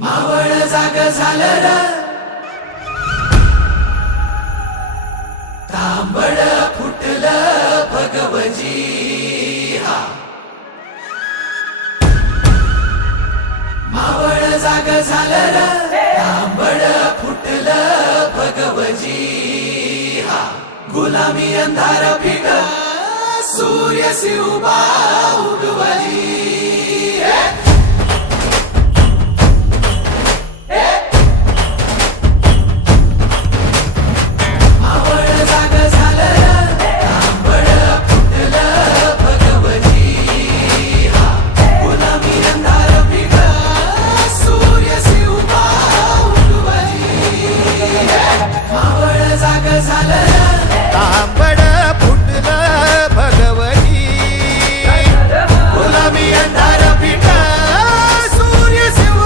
मावळ जाग झालं तांबड फुटलं भगवजी. हा मावळ जाग झालं तांबड फुटलं भगवजी. हा गुलामी अंधार फिट सूर्य शिवबा उगवली जाग झालं.